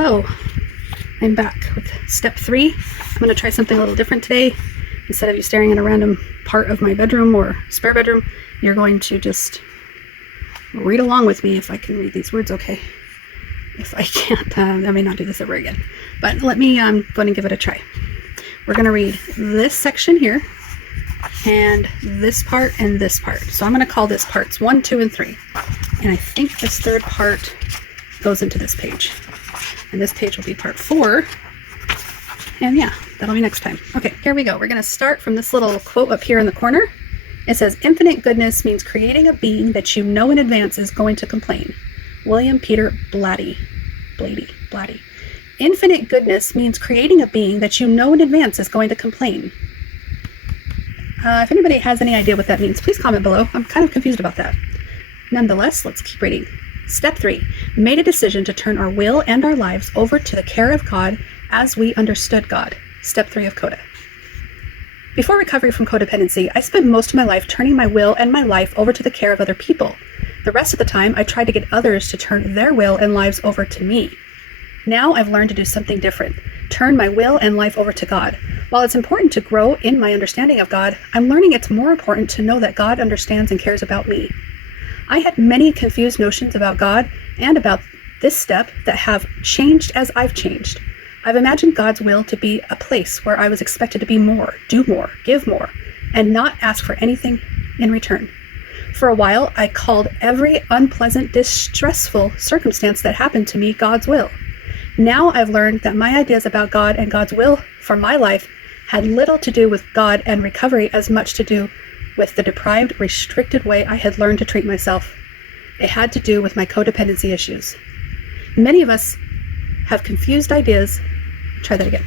Hello, I'm back with step 3. I'm going to try something a little different today. Instead of you staring at a random part of my bedroom or spare bedroom, you're going to just read along with me if I can read these words okay. If I can't, I may not do this ever again. But let me go ahead and give it a try. We're going to read this section here, and this part, and this part. So I'm going to call this parts 1, 2, and 3. And I think this third part goes into this page. And this page will be part 4. And yeah, that'll be next time. Okay, here we go. We're going to start from this little quote up here in the corner. It says, "Infinite goodness means creating a being that you know in advance is going to complain." William Peter Blatty. Infinite goodness means creating a being that you know in advance is going to complain. If anybody has any idea what that means, please comment below. I'm kind of confused about that. Nonetheless, let's keep reading. Step 3. We made a decision to turn our will and our lives over to the care of God as we understood God. Step 3 of Coda. Before recovery from codependency, I spent most of my life turning my will and my life over to the care of other people. The rest of the time, I tried to get others to turn their will and lives over to me. Now I've learned to do something different. Turn my will and life over to God. While it's important to grow in my understanding of God, I'm learning it's more important to know that God understands and cares about me. I had many confused notions about God and about this step that have changed as I've changed. I've imagined God's will to be a place where I was expected to be more, do more, give more, and not ask for anything in return. For a while, I called every unpleasant, distressful circumstance that happened to me God's will. Now I've learned that my ideas about God and God's will for my life had little to do with God and recovery as much to do with the deprived, restricted way I had learned to treat myself. It had to do with my codependency issues. Many of us have confused ideas. Try that again.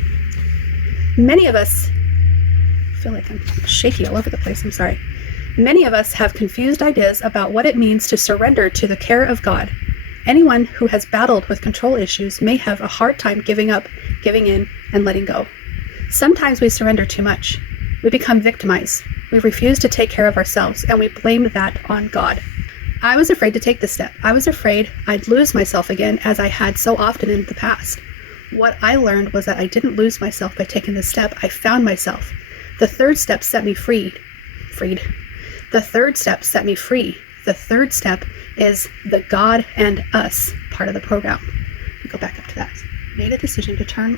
Many of us, I feel like I'm shaky all over the place, I'm sorry. Many of us have confused ideas about what it means to surrender to the care of God. Anyone who has battled with control issues may have a hard time giving up, giving in, and letting go. Sometimes we surrender too much. We become victimized. We refuse to take care of ourselves, and we blame that on God. I was afraid to take this step. I was afraid I'd lose myself again, as I had so often in the past. What I learned was that I didn't lose myself by taking this step. I found myself. The third step set me free. The third step set me free. The third step is the God and us part of the program. Let me go back up to that. Made a decision to turn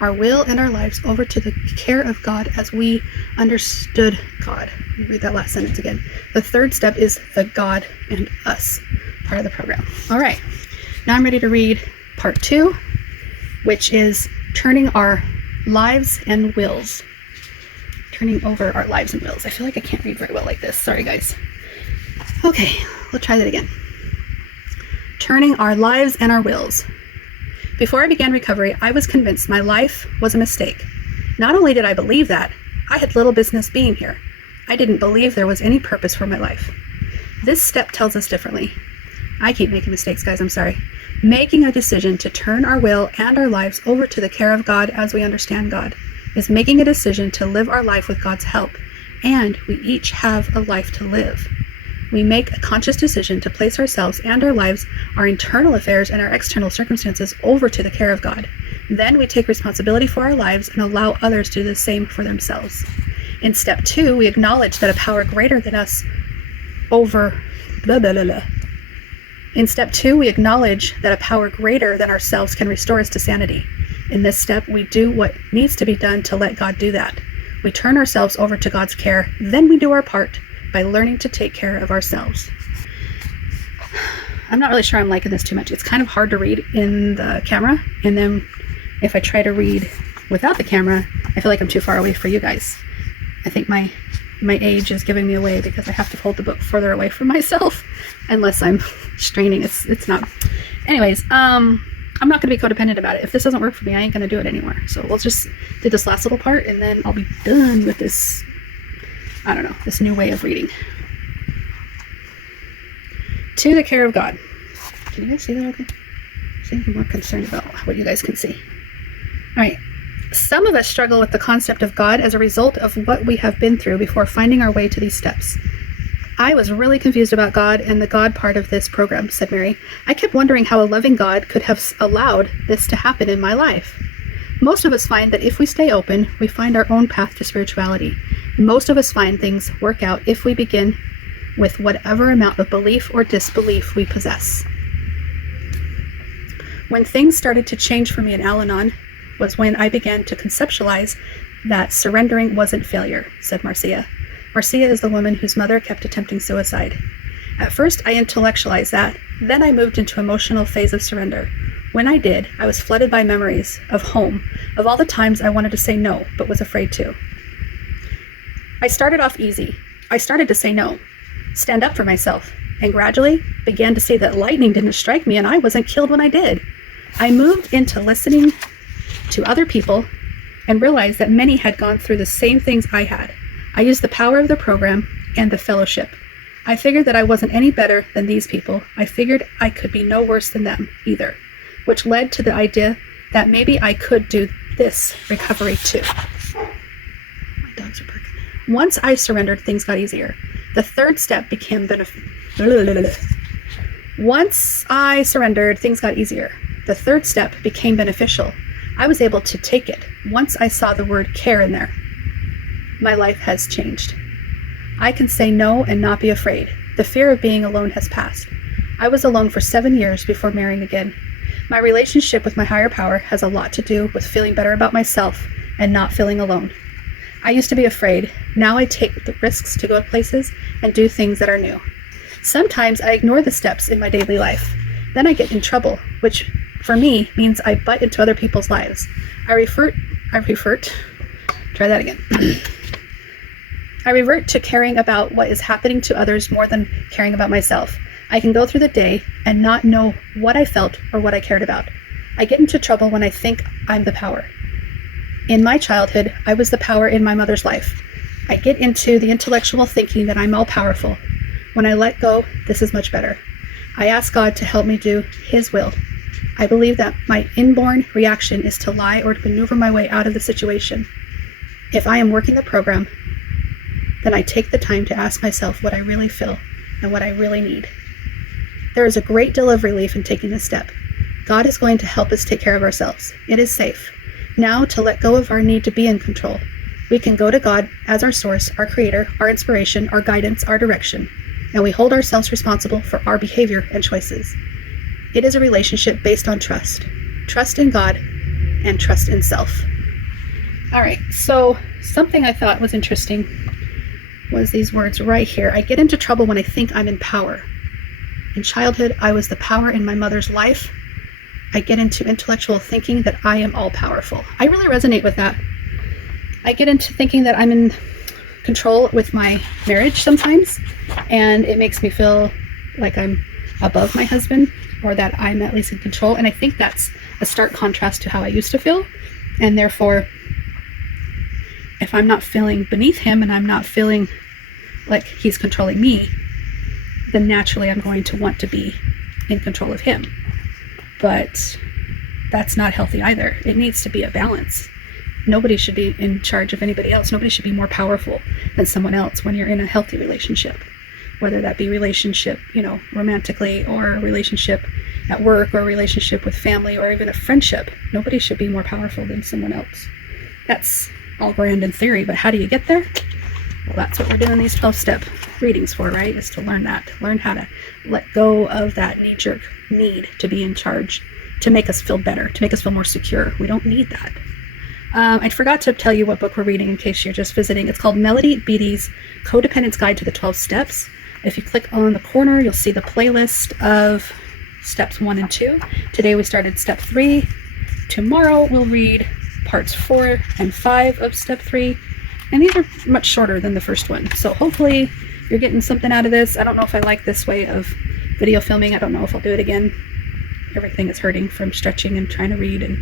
our will and our lives over to the care of God as we understood God. Let me read that last sentence again. The third step is the God and us part of the program. All right, now I'm ready to read part 2, which is turning our lives and wills. Turning over our lives and wills. I feel like I can't read very well like this. Sorry, guys. Okay, let's try that again. Turning our lives and our wills. Before I began recovery, I was convinced my life was a mistake. Not only did I believe that, I had little business being here. I didn't believe there was any purpose for my life. This step tells us differently. I keep making mistakes, guys, I'm sorry. Making a decision to turn our will and our lives over to the care of God as we understand God is making a decision to live our life with God's help, and we each have a life to live. We make a conscious decision to place ourselves and our lives, our internal affairs and our external circumstances over to the care of God. Then we take responsibility for our lives and allow others to do the same for themselves. In step 2, we acknowledge that a power greater than us In step 2, we acknowledge that a power greater than ourselves can restore us to sanity. In this step, we do what needs to be done to let God do that. We turn ourselves over to God's care, then we do our part by learning to take care of ourselves. I'm not really sure I'm liking this too much. It's kind of hard to read in the camera, and then if I try to read without the camera, I feel like I'm too far away for you guys. I think my age is giving me away because I have to hold the book further away from myself unless I'm straining. It's not. Anyways, I'm not going to be codependent about it. If this doesn't work for me, I ain't going to do it anymore. So we'll just do this last little part, and then I'll be done with this, I don't know, this new way of reading. To the care of God. Can you guys see that okay? I think I'm more concerned about what you guys can see. All right. Some of us struggle with the concept of God as a result of what we have been through before finding our way to these steps. I was really confused about God and the God part of this program, said Mary. I kept wondering how a loving God could have allowed this to happen in my life. Most of us find that if we stay open, we find our own path to spirituality. Most of us find things work out if we begin with whatever amount of belief or disbelief we possess. When things started to change for me in Al-Anon was when I began to conceptualize that surrendering wasn't failure, said Marcia. Marcia is the woman whose mother kept attempting suicide. At first, I intellectualized that. Then I moved into emotional phase of surrender. When I did, I was flooded by memories of home, of all the times I wanted to say no, but was afraid to. I started off easy. I started to say no, stand up for myself, and gradually began to see that lightning didn't strike me and I wasn't killed when I did. I moved into listening to other people and realized that many had gone through the same things I had. I used the power of the program and the fellowship. I figured that I wasn't any better than these people. I figured I could be no worse than them either, which led to the idea that maybe I could do this recovery too. My dogs are barking. Once I surrendered, things got easier. The third step became Once I surrendered, things got easier. The third step became beneficial. I was able to take it once I saw the word care in there. My life has changed. I can say no and not be afraid. The fear of being alone has passed. I was alone for 7 years before marrying again. My relationship with my higher power has a lot to do with feeling better about myself and not feeling alone. I used to be afraid. Now I take the risks to go to places and do things that are new. Sometimes I ignore the steps in my daily life. Then I get in trouble, which for me means I butt into other people's lives. I revert to caring about what is happening to others more than caring about myself. I can go through the day and not know what I felt or what I cared about. I get into trouble when I think I'm the power. In my childhood, I was the power in my mother's life. I get into the intellectual thinking that I'm all powerful. When I let go, this is much better. I ask God to help me do His will. I believe that my inborn reaction is to lie or to maneuver my way out of the situation. If I am working the program, then I take the time to ask myself what I really feel and what I really need. There is a great deal of relief in taking this step. God is going to help us take care of ourselves. It is safe. Now, to let go of our need to be in control, we can go to God as our source, our creator, our inspiration, our guidance, our direction, and we hold ourselves responsible for our behavior and choices. It is a relationship based on trust. Trust in God and trust in self. All right, so something I thought was interesting was these words right here. I get into trouble when I think I'm in power. In childhood, I was the power in my mother's life. I get into intellectual thinking that I am all powerful. I really resonate with that. I get into thinking that I'm in control with my marriage sometimes, and it makes me feel like I'm above my husband, or that I'm at least in control. And I think that's a stark contrast to how I used to feel. And therefore, if I'm not feeling beneath him and I'm not feeling like he's controlling me, then naturally I'm going to want to be in control of him. But that's not healthy either. It needs to be a balance. Nobody should be in charge of anybody else. Nobody should be more powerful than someone else when you're in a healthy relationship, whether that be relationship, romantically, or a relationship at work, or a relationship with family, or even a friendship. Nobody should be more powerful than someone else. That's all grand in theory, but how do you get there? Well, that's what we're doing these 12-step readings for, right? Is to learn that, to learn how to let go of that knee-jerk need to be in charge, to make us feel better, to make us feel more secure. We don't need that. I forgot to tell you what book we're reading in case you're just visiting. It's called Melody Beattie's Codependents Guide to the 12 Steps. If you click on the corner, you'll see the playlist of steps 1 and 2. Today we started step 3. Tomorrow we'll read parts 4 and 5 of step 3. And these are much shorter than the first one. So hopefully you're getting something out of this. I don't know if I like this way of video filming. I don't know if I'll do it again. Everything is hurting from stretching and trying to read, and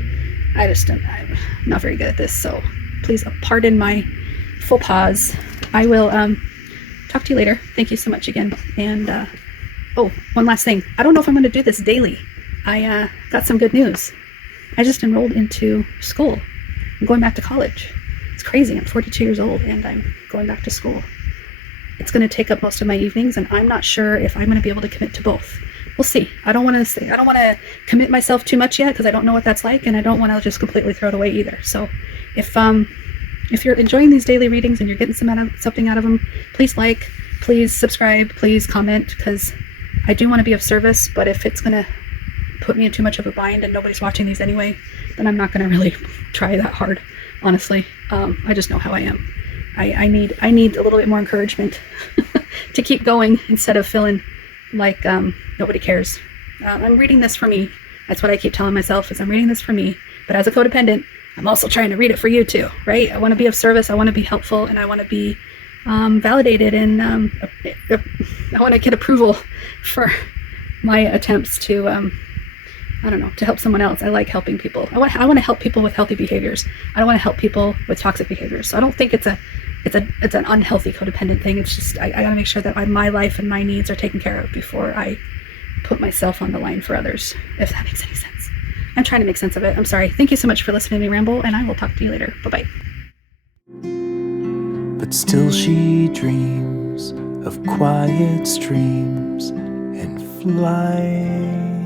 I'm not very good at this. So please pardon my faux pas. I will talk to you later. Thank you so much again. And one last thing. I don't know if I'm going to do this daily. I got some good news. I just enrolled into school. I'm going back to college. It's crazy. I'm 42 years old and I'm going back to school. it's going to take up most of my evenings, and I'm not sure if I'm going to be able to commit to both. We'll see. I don't want to commit myself too much yet because I don't know what that's like, and I don't want to just completely throw it away either. So if you're enjoying these daily readings and you're getting something out of them, please please subscribe, please comment, because I do want to be of service. But if it's going to put me in too much of a bind and nobody's watching these anyway, then I'm not going to really try that hard, honestly. I just know how I am. I need a little bit more encouragement to keep going instead of feeling like nobody cares. I'm reading this for me. That's what I keep telling myself, is I'm reading this for me. But as a codependent, I'm also trying to read it for you too, right? I want to be of service, I want to be helpful, and I want to be validated, and I want to get approval for my attempts to I don't know, to help someone else. I like helping people. I want to help people with healthy behaviors. I don't want to help people with toxic behaviors. So I don't think it's an unhealthy codependent thing. It's just I got to make sure that my life and my needs are taken care of before I put myself on the line for others, if that makes any sense. I'm trying to make sense of it. I'm sorry. Thank you so much for listening to me ramble, and I will talk to you later. Bye-bye. But still she dreams of quiet streams and flight.